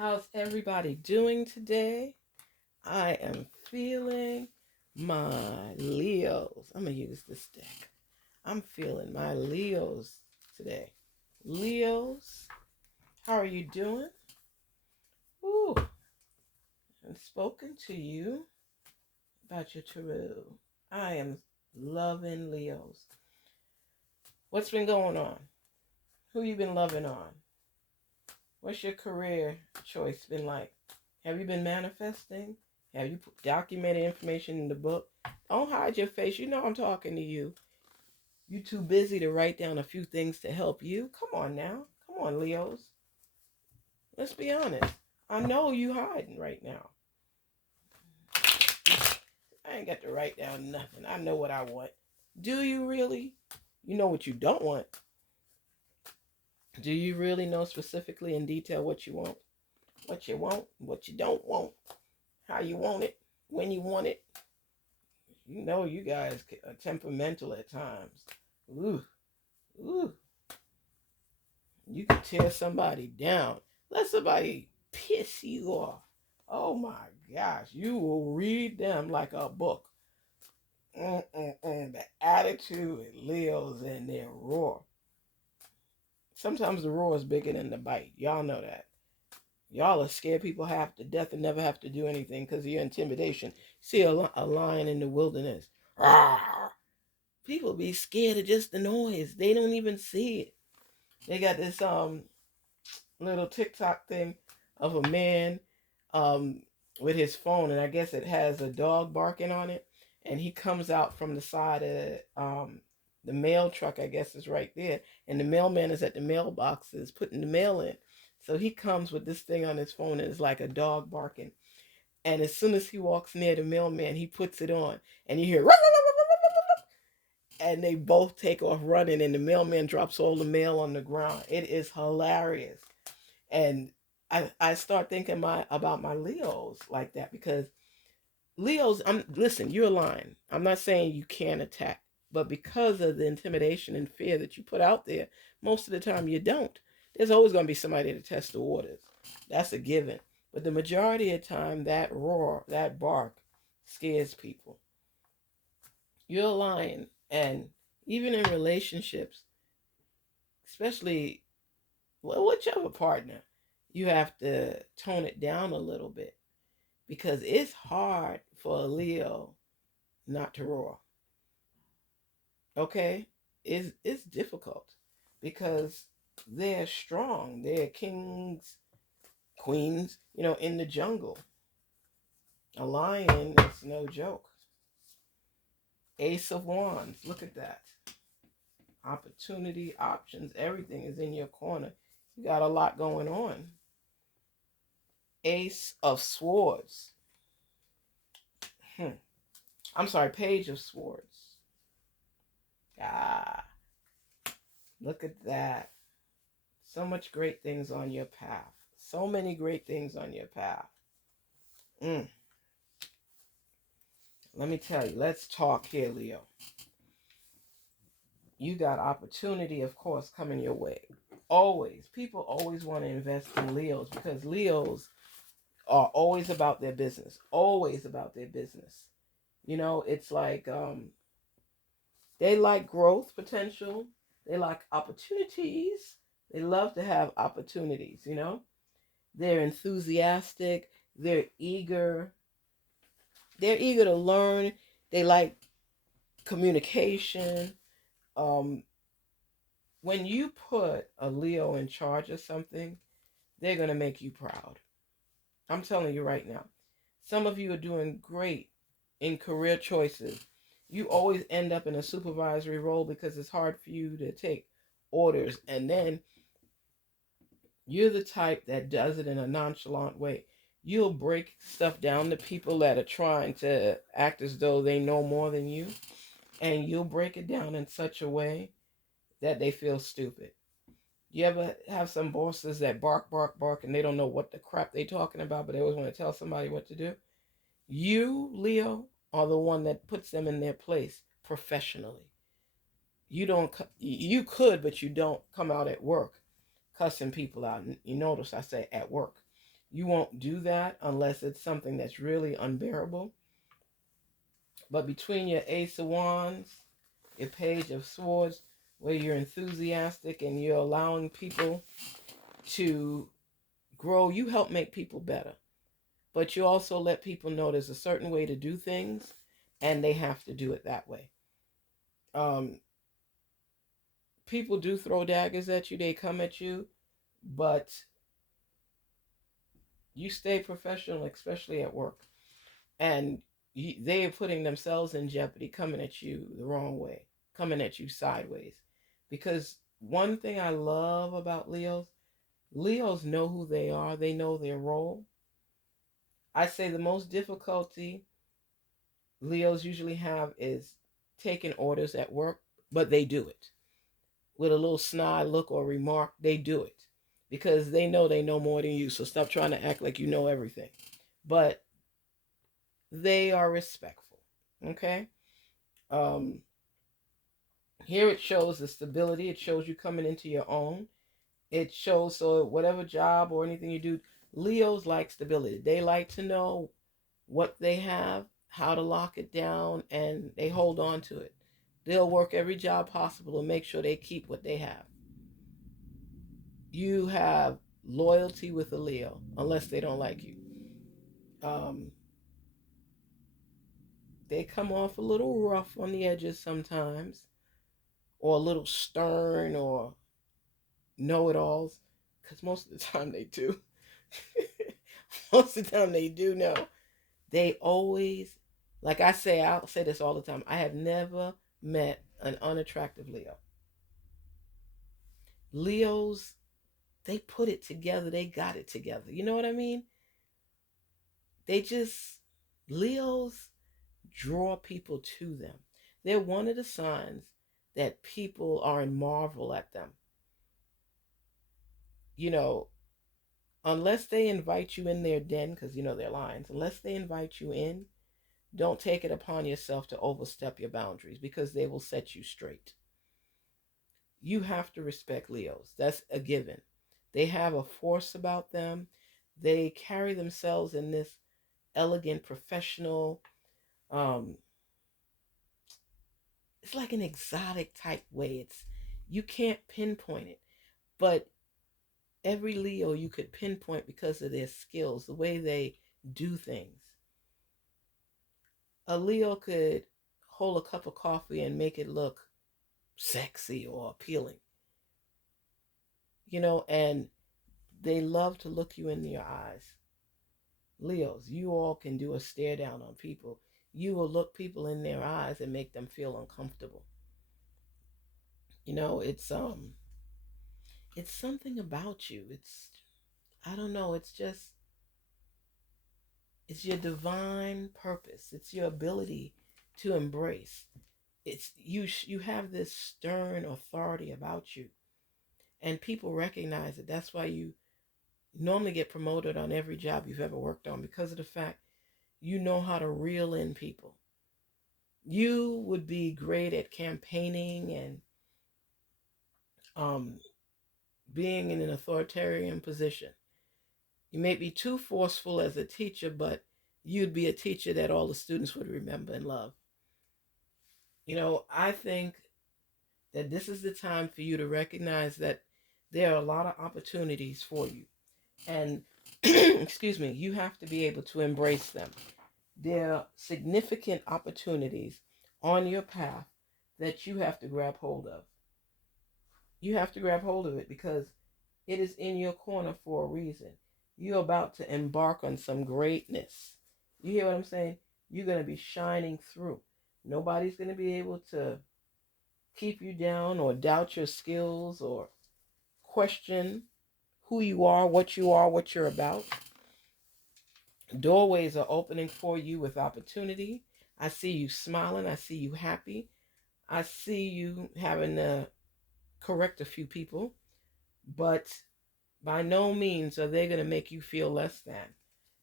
How's everybody doing today? I am feeling my Leos. I'm going to use this deck. I'm feeling my Leos today. Leos, how are you doing? Ooh, I've spoken to you about your tarot. I am loving Leos. What's been going on? Who you been loving on? What's your career choice been like? Have you been manifesting? Have you documented information in the book? Don't hide your face. You know I'm talking to you. You too busy to write down a few things to help you? Come on now. Come on, Leos. Let's be honest. I know you hiding right now. I ain't got to write down nothing. I know what I want. Do you really? You know what you don't want. Do you really know specifically in detail what you want? What you want, what you don't want, how you want it, when you want it. You know you guys are temperamental at times. Ooh, ooh. You can tear somebody down. Let somebody piss you off. Oh my gosh. You will read them like a book. The attitude in Leos and their roar. Sometimes the roar is bigger than the bite. Y'all know that. Y'all are scared people half to death and never have to do anything because of your intimidation. See a lion in the wilderness. Rawr. People be scared of just the noise. They don't even see it. They got this little TikTok thing of a man with his phone, and I guess it has a dog barking on it, and he comes out from the side of the mail truck, I guess is right there, and the mailman is at the mailboxes putting the mail in. So he comes with this thing on his phone, and it's like a dog barking. And as soon as he walks near the mailman, he puts it on, and you hear, and they both take off running, and the mailman drops all the mail on the ground. It is hilarious. And I start thinking about my Leos like that, because Leos, listen, you're lying. I'm not saying you can't attack, but because of the intimidation and fear that you put out there, most of the time you don't. There's always going to be somebody to test the waters. That's a given. But the majority of the time, that roar, that bark, scares people. You're lying, and even in relationships, especially whichever partner, you have to tone it down a little bit, because it's hard for a Leo not to roar. Okay? It's difficult because they're strong. They're kings, queens, in the jungle. A lion is no joke. Ace of Wands, look at that. Opportunity, options, everything is in your corner. You got a lot going on. Ace of Swords. I'm sorry, Page of Swords. Ah, look at that. So much great things on your path. So many great things on your path. Let me tell you, let's talk here, Leo. You got opportunity, of course, coming your way. Always. People always want to invest in Leos because Leos are always about their business. Always about their business. It's like they like growth potential. They like opportunities. They love to have opportunities, They're enthusiastic. They're eager. They're eager to learn. They like communication. Um, when you put a Leo in charge of something, they're going to make you proud. I'm telling you right now. Some of you are doing great in career choices. You always end up in a supervisory role because it's hard for you to take orders. And then you're the type that does it in a nonchalant way. You'll break stuff down to people that are trying to act as though they know more than you. And you'll break it down in such a way that they feel stupid. You ever have some bosses that bark, bark, bark, and they don't know what the crap they talking about, but they always want to tell somebody what to do? You, Leo, are the one that puts them in their place professionally. You could, but you don't come out at work cussing people out. You notice I say at work. You won't do that unless it's something that's really unbearable. But between your Ace of Wands, your Page of Swords, where you're enthusiastic and you're allowing people to grow, you help make people better. But you also let people know there's a certain way to do things and they have to do it that way. Um, People do throw daggers at you, they come at you, but you stay professional, especially at work. And they are putting themselves in jeopardy coming at you the wrong way, coming at you sideways. Because one thing I love about Leos, Leos know who they are, they know their role. I say the most difficulty Leos usually have is taking orders at work, but they do it. With a little snide look or remark, they do it. Because they know more than you, so stop trying to act like you know everything. But they are respectful. Okay? Um, Here it shows the stability. It shows you coming into your own. It shows so whatever job or anything you do, Leos like stability. They like to know what they have, how to lock it down, and they hold on to it. They'll work every job possible to make sure they keep what they have. You have loyalty with a Leo, unless they don't like you. Um, they come off a little rough on the edges sometimes, or a little stern, or know-it-alls, because most of the time they do. Most of the time they do know. They always, like I say, I'll say this all the time. I have never met an unattractive Leo. Leos, they put it together. They got it together. You know what I mean? They just, Leos draw people to them. They're one of the signs that people are in marvel at them. You know, unless they invite you in their den, because you know they're lions, unless they invite you in, don't take it upon yourself to overstep your boundaries because they will set you straight. You have to respect Leos. That's a given. They have a force about them. They carry themselves in this elegant, professional, um, it's like an exotic type way. It's you can't pinpoint it, but every Leo you could pinpoint because of their skills, the way they do things. A Leo could hold a cup of coffee and make it look sexy or appealing, and they love to look you in your eyes. Leos, you all can do a stare down on people. You will look people in their eyes and make them feel uncomfortable. It's something about you. I don't know, it's your divine purpose. It's your ability to embrace. It's you have this stern authority about you, and people recognize it. That's why you normally get promoted on every job you've ever worked on, because of the fact you know how to reel in people. You would be great at campaigning and um, being in an authoritarian position. You may be too forceful as a teacher, but you'd be a teacher that all the students would remember and love. I think that this is the time for you to recognize that there are a lot of opportunities for you. And, excuse me, you have to be able to embrace them. There are significant opportunities on your path that you have to grab hold of. You have to grab hold of it because it is in your corner for a reason. You're about to embark on some greatness. You hear what I'm saying? You're going to be shining through. Nobody's going to be able to keep you down or doubt your skills or question who you are, what you're about. Doorways are opening for you with opportunity. I see you smiling. I see you happy. I see you having to correct a few people, but by no means are they going to make you feel less than.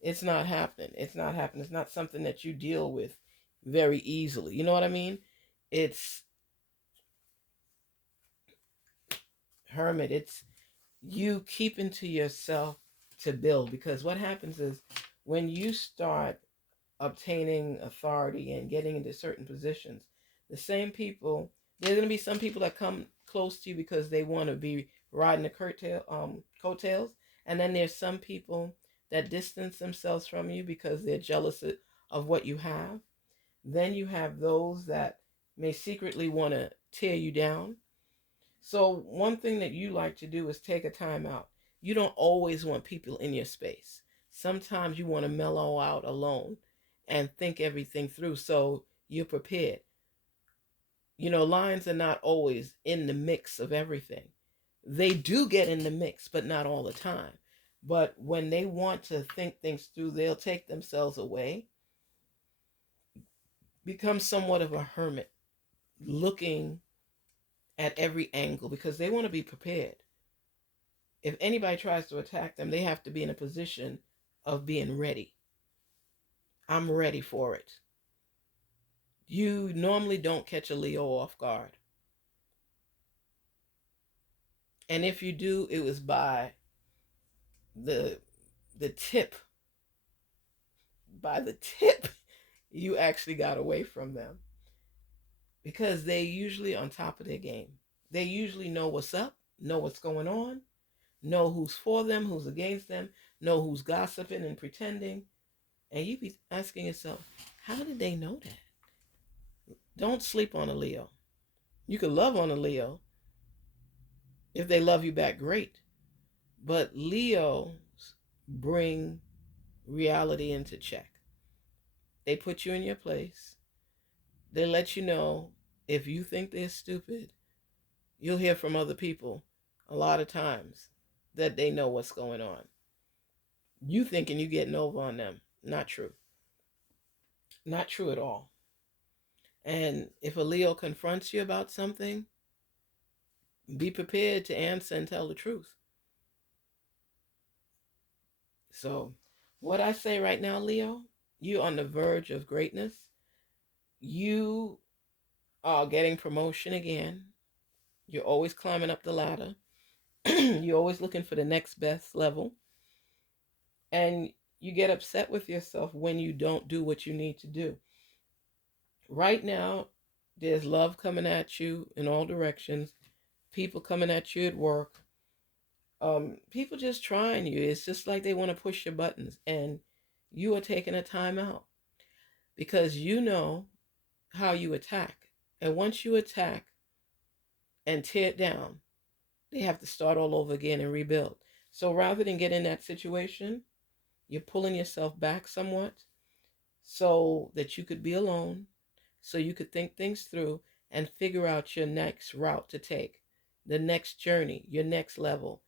It's not happening. It's not happening. It's not something that you deal with very easily. You know what I mean? It's Hermit. It's you keeping to yourself to build. Because what happens is when you start obtaining authority and getting into certain positions, the same people, there's going to be some people that come close to you because they want to be riding the coattails. And then there's some people that distance themselves from you because they're jealous of what you have. Then you have those that may secretly want to tear you down. So one thing that you like to do is take a time out. You don't always want people in your space. Sometimes you want to mellow out alone and think everything through so you're prepared. Lions are not always in the mix of everything. They do get in the mix, but not all the time. But when they want to think things through, they'll take themselves away, become somewhat of a hermit, looking at every angle because they want to be prepared. If anybody tries to attack them, they have to be in a position of being ready. I'm ready for it. You normally don't catch a Leo off guard. And if you do, it was by the tip. By the tip, you actually got away from them. Because they usually on top of their game. They usually know what's up, know what's going on, know who's for them, who's against them, know who's gossiping and pretending. And you be asking yourself, how did they know that? Don't sleep on a Leo. You can love on a Leo. If they love you back, great. But Leos bring reality into check. They put you in your place. They let you know if you think they're stupid, you'll hear from other people a lot of times that they know what's going on. You thinking you getting over on them. Not true. Not true at all. And if a Leo confronts you about something, be prepared to answer and tell the truth. So, what I say right now, Leo, you're on the verge of greatness. You are getting promotion again. You're always climbing up the ladder. You're always looking for the next best level. And you get upset with yourself when you don't do what you need to do. Right now, there's love coming at you in all directions. People coming at you at work. People just trying you. It's just like they want to push your buttons. And you are taking a time out because you know how you attack. And once you attack and tear it down, they have to start all over again and rebuild. So rather than get in that situation, you're pulling yourself back somewhat so that you could be alone, so you could think things through and figure out your next route to take, the next journey, your next level.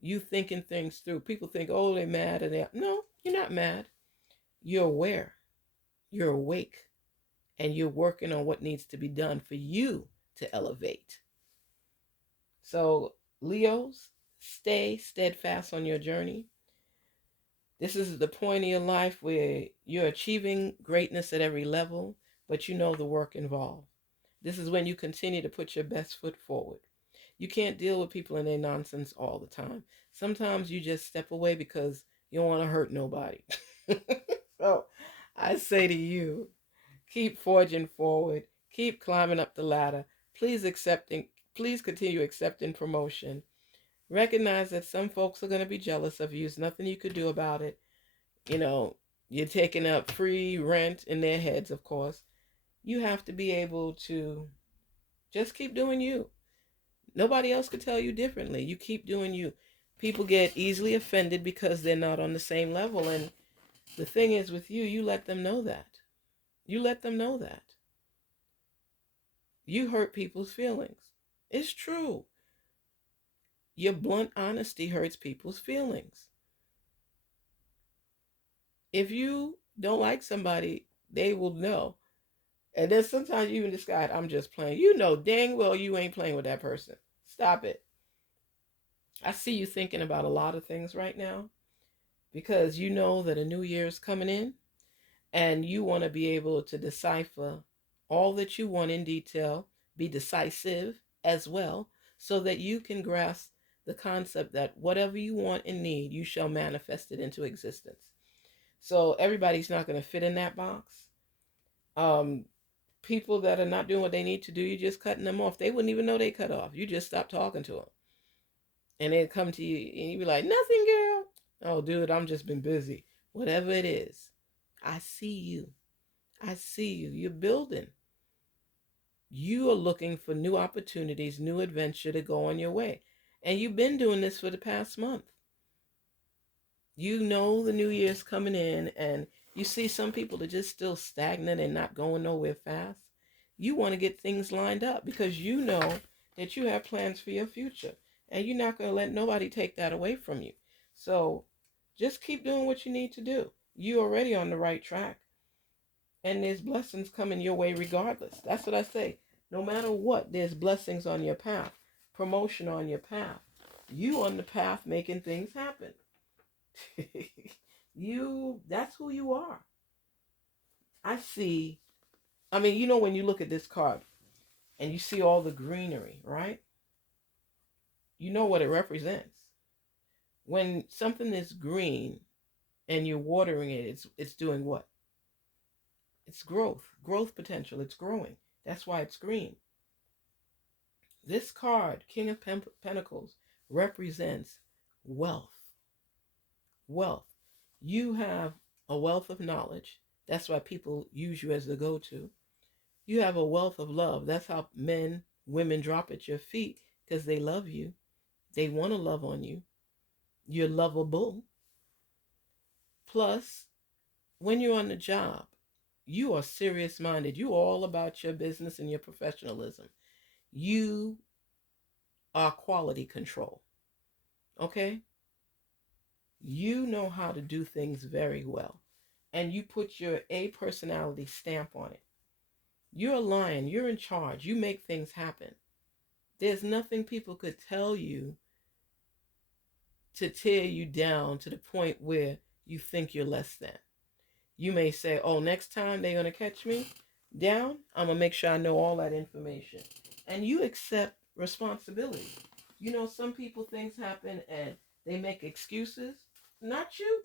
You thinking things through. People think, oh, they're mad. No, you're not mad. You're aware. You're awake. And you're working on what needs to be done for you to elevate. So, Leos, stay steadfast on your journey. This is the point in your life where you're achieving greatness at every level, but you know the work involved. This is when you continue to put your best foot forward. You can't deal with people and their nonsense all the time. Sometimes you just step away because you don't want to hurt nobody. So I say to you, keep forging forward, keep climbing up the ladder. Please continue accepting promotion. Recognize that some folks are going to be jealous of you. There's nothing you could do about it. You're taking up free rent in their heads, of course. You have to be able to just keep doing you. Nobody else could tell you differently. You keep doing you. People get easily offended because they're not on the same level. And the thing is with you, you let them know that. You let them know that. You hurt people's feelings. It's true. Your blunt honesty hurts people's feelings. If you don't like somebody, they will know. And then sometimes you even disguise, I'm just playing. You know dang well you ain't playing with that person. Stop it. I see you thinking about a lot of things right now because you know that a new year is coming in and you want to be able to decipher all that you want in detail, be decisive as well, so that you can grasp the concept that whatever you want and need, you shall manifest it into existence. So everybody's not going to fit in that box. Um, People that are not doing what they need to do, you're just cutting them off. They wouldn't even know they cut off. You just stop talking to them. And they'd come to you and you'd be like, nothing, girl. Oh, dude, I'm just been busy. Whatever it is, I see you. I see you. You're building. You are looking for new opportunities, new adventure to go on your way. And you've been doing this for the past month. You know the new year's coming in, and you see some people are just still stagnant and not going nowhere fast. You want to get things lined up because you know that you have plans for your future, and you're not going to let nobody take that away from you. So just keep doing what you need to do. You're already on the right track, and there's blessings coming your way regardless. That's what I say. No matter what, there's blessings on your path, promotion on your path. You on the path making things happen. That's who you are. I see. I mean, when you look at this card and you see all the greenery, right? You know what it represents. When something is green and you're watering it, it's doing what? It's growth potential. It's growing. That's why it's green. This card, King of Pentacles, represents wealth. Wealth. You have a wealth of knowledge. That's why people use you as the go-to. You have a wealth of love. That's how men, women drop at your feet because they love you. They want to love on you. You're lovable. Plus, when you're on the job, you are serious minded. You're all about your business and your professionalism. You are quality control. Okay? You know how to do things very well. And you put your A personality stamp on it. You're a lion. You're in charge. You make things happen. There's nothing people could tell you to tear you down to the point where you think you're less than. You may say, oh, next time they're going to catch me down, I'm going to make sure I know all that information. And you accept responsibility. Some people, things happen and they make excuses. Not you.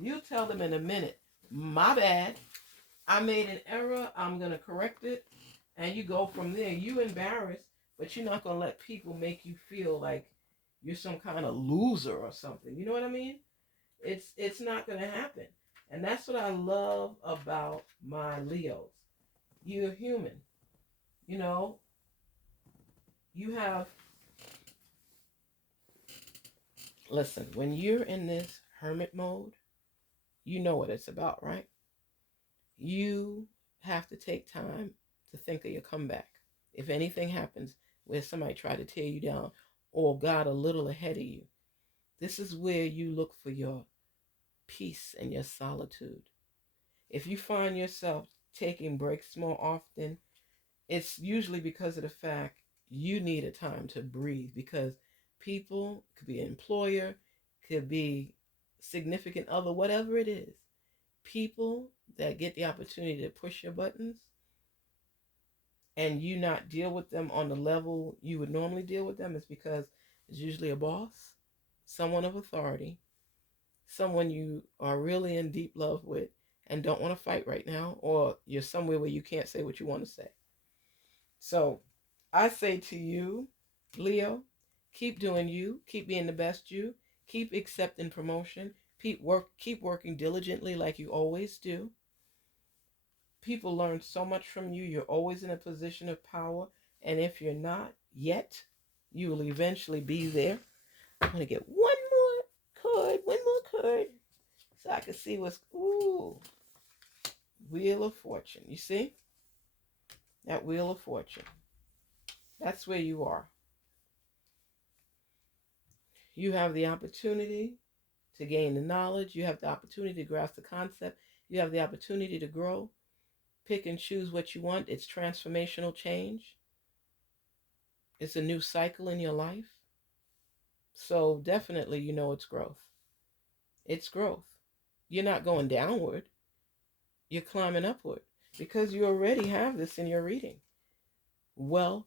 You tell them in a minute, my bad. I made an error. I'm going to correct it. And you go from there. You embarrassed, but you're not going to let people make you feel like you're some kind of loser or something. You know what I mean? It's not going to happen. And that's what I love about my Leos. You're human. You have, listen, when you're in this hermit mode, you know what it's about, right? You have to take time to think of your comeback. If anything happens where somebody tried to tear you down or got a little ahead of you, this is where you look for your peace and your solitude. If you find yourself taking breaks more often, it's usually because of the fact you need a time to breathe, because people, could be an employer, could be significant other, whatever it is, people that get the opportunity to push your buttons and you not deal with them on the level you would normally deal with them is because it's usually a boss, someone of authority, someone you are really in deep love with and don't want to fight right now, or you're somewhere where you can't say what you want to say. So I say to you, Leo, keep doing you, keep being the best you, keep accepting promotion, keep working diligently like you always do. People learn so much from you. You're always in a position of power. And if you're not yet, you will eventually be there. I'm going to get one more card, so I can see Wheel of Fortune. You see? That Wheel of Fortune. That's where you are. You have the opportunity to gain the knowledge. You have the opportunity to grasp the concept. You have the opportunity to grow. Pick and choose what you want. It's transformational change. It's a new cycle in your life. So definitely, it's growth. It's growth. You're not going downward. You're climbing upward because you already have this in your reading. Wealth.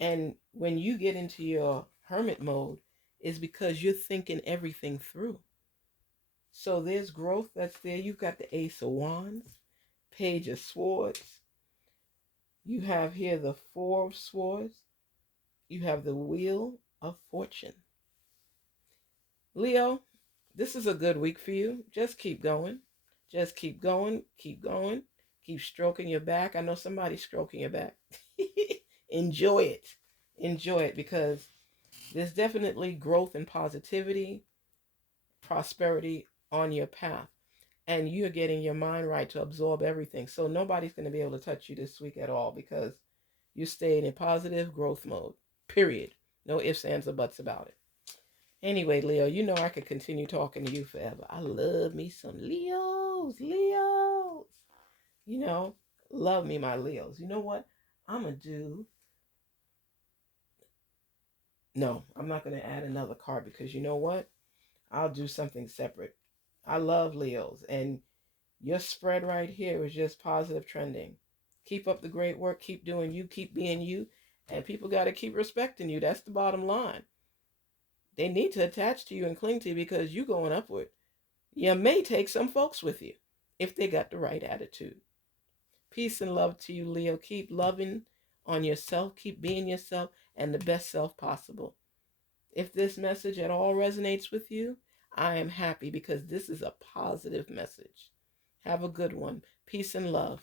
And when you get into your hermit mode, is because you're thinking everything through. So there's growth that's there. You've got the Ace of Wands, Page of Swords. You have here the Four of Swords. You have the Wheel of Fortune. Leo, this is a good week for you. Just keep going. Just keep going. Keep going. Keep stroking your back. I know somebody's stroking your back. Enjoy it. Enjoy it, because there's definitely growth and positivity, prosperity on your path. And you're getting your mind right to absorb everything. So nobody's going to be able to touch you this week at all, because you're staying in positive growth mode. Period. No ifs, ands, or buts about it. Anyway, Leo, you know I could continue talking to you forever. I love me some Leos. Leos. You know, love me, my Leos. You know what? I'm going to do. No, I'm not going to add another card, because you know what? I'll do something separate. I love Leos, and your spread right here is just positive trending. Keep up the great work. Keep doing you. Keep being you. And people got to keep respecting you. That's the bottom line. They need to attach to you and cling to you, because you're going upward. You may take some folks with you if they got the right attitude. Peace and love to you, Leo. Keep loving on yourself. Keep being yourself and the best self possible. If this message at all resonates with you, I am happy, because this is a positive message. Have a good one. Peace and love.